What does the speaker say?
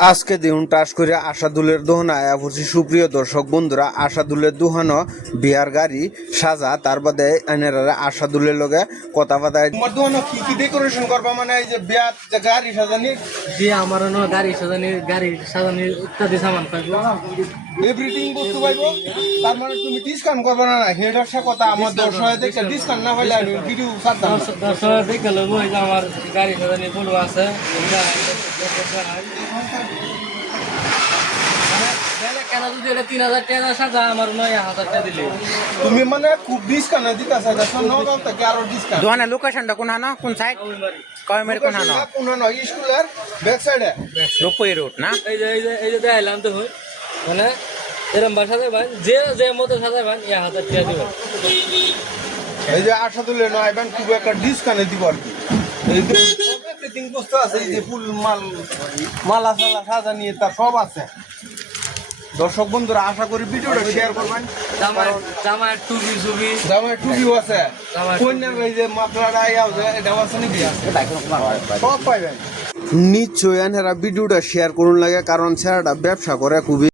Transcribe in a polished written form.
আজকে দিন টাস করে আশাদুলের দোহানো আয়া পড়ছি। সুপ্রিয় দর্শক বন্ধুরা, আশাদুলের দোহানো বিয়ার গাড়ি সাজা, তার বাদে এনারা আশাদুলের লগে কথা বাদায়। তোমার দোহানো কি কি ডেকোরেশন করবা, মানে এই যে বিয়ার যে গাড়ি সাজানি? জি, আমার গাড়ি সাজানির ইত্যাদি সামান পাইবো, এভরিথিং বস্তু পাইবো। তার মানে তুমি ডিসকাউন্ট করবে না? হেড আসা কথা, আমার দর্শক দেখে ডিসকাউন্ট না হইলে আমি ভিডিও ছাড়তাম না। দর্শক দেখে লইব। এই যে আমার গাড়ি সাজানি বলবো আছে, কেন যদি এটা 3,000 টাকা সাজা, আমার 9,000 টাকা দিলে তুমি মানে খুব ডিসকাউন্ট দিতা চাইছো, নগাঁও থেকে আরো ডিসকাউন্ট। দোহানা লোকেশনটা কোন হানো, কোন সাইড? কয়মের কোন হানো? কোন নয় স্কুলের ব্যাক সাইডে রূপই রোড না? এই যে দেখাইলাম তো হই, মানে এরকম বাসা যাবেন, যে মতো সাজাবেন 1,000 টাকা দিবেন। এই যে আশাদুলের নয় ব্যাংক খুব একটা ডিসকাউন্ট দিব আর কি। এই যে এভরিথিং বস্তু আছে, এই যে ফুল মালা সালা সাজা নিয়ে তার সব আছে। দর্শক বন্ধুরা, আশা করি ভিডিওটা শেয়ার করবেন। জামার টুপি জামার টুপিও আছে, জামার কন্যার এই যে মাফলাটা এটাও আছে নাকি? সব পাইবেন। নিশ্চয়ই এনারা ভিডিওটা শেয়ার করুন লাগে, কারণ ছেলেটা ব্যবসা করে খুবই।